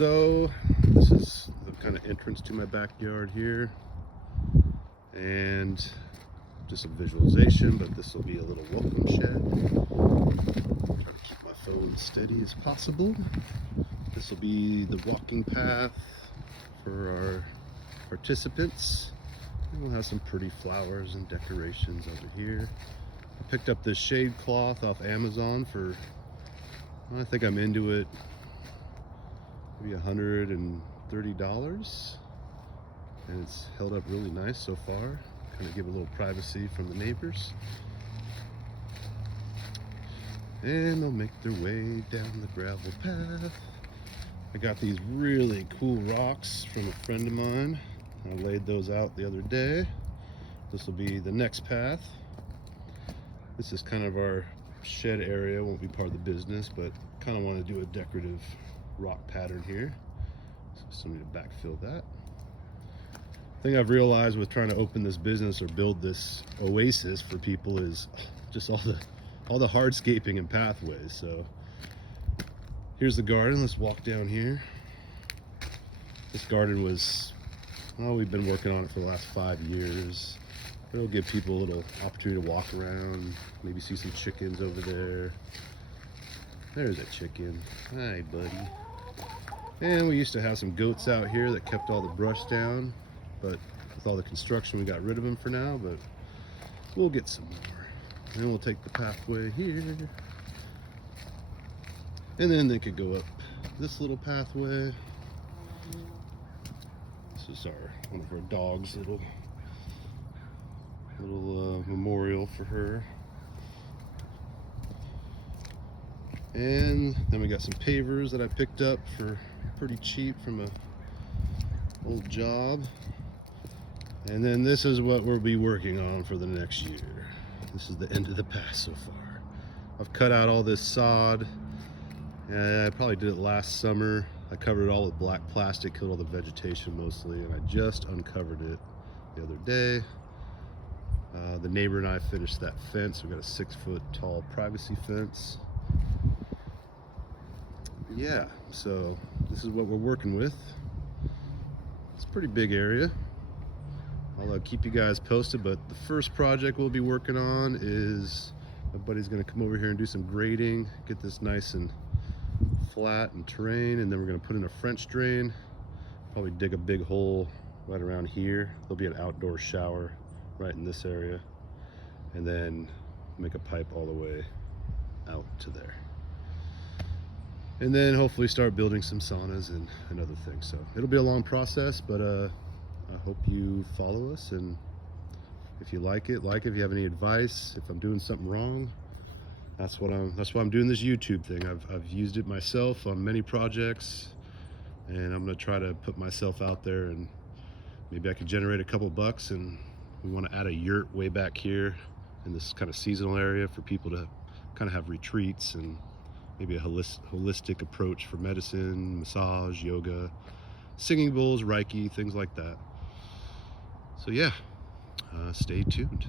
So this is the kind of entrance to my backyard here, and just a visualization, but this will be a little welcome shed. Keep my phone steady as possible. This will be the walking path for our participants. And we'll have some pretty flowers and decorations over here. I picked up this shade cloth off Amazon for, I think I'm into it, maybe $130, and it's held up really nice so far. Kind of give a little privacy from the neighbors, and they'll make their way down the gravel path. I got these really cool rocks from a friend of mine. I laid those out the other day. This will be the next path. This is kind of our shed area. Won't be part of the business, but kind of want to do a decorative rock pattern here. So still need to backfill that. The thing I've realized with trying to open this business or build this oasis for people is just all the hardscaping and pathways. So here's the garden. Let's walk down here. This garden was, well, we've been working on it for the last 5 years. It'll give people a little opportunity to walk around, maybe see some chickens over there. There's a chicken. Hi, buddy. And we used to have some goats out here that kept all the brush down, but with all the construction we got rid of them for now, but we'll get some more. And then we'll take the pathway here, and then they could go up this little pathway. This is one of our dog's little memorial for her. And then we got some pavers that I picked up for pretty cheap from a old job. And then this is what we'll be working on for the next year. This is the end of the path so far. I've cut out all this sod. I probably did it last summer. I covered it all with black plastic, killed all the vegetation mostly, and I just uncovered it the other day. The neighbor and I finished that fence. We've got a 6-foot tall privacy fence. Yeah, so this is what we're working with. It's a pretty big area. I'll keep you guys posted, but the first project we'll be working on is my buddy's gonna come over here and do some grading, get this nice and flat and terrain, and then we're gonna put in a French drain, probably dig a big hole right around here. There'll be an outdoor shower right in this area, and then make a pipe all the way out to there. And then hopefully start building some saunas and other things. So it'll be a long process, but I hope you follow us, and if you like it. If you have any advice, if I'm doing something wrong, that's why I'm doing this YouTube thing. I've used it myself on many projects, and I'm gonna try to put myself out there, and maybe I could generate a couple bucks. And we want to add a yurt way back here in this kind of seasonal area for people to kind of have retreats, and maybe a holistic approach for medicine, massage, yoga, singing bowls, Reiki, things like that. So yeah, stay tuned.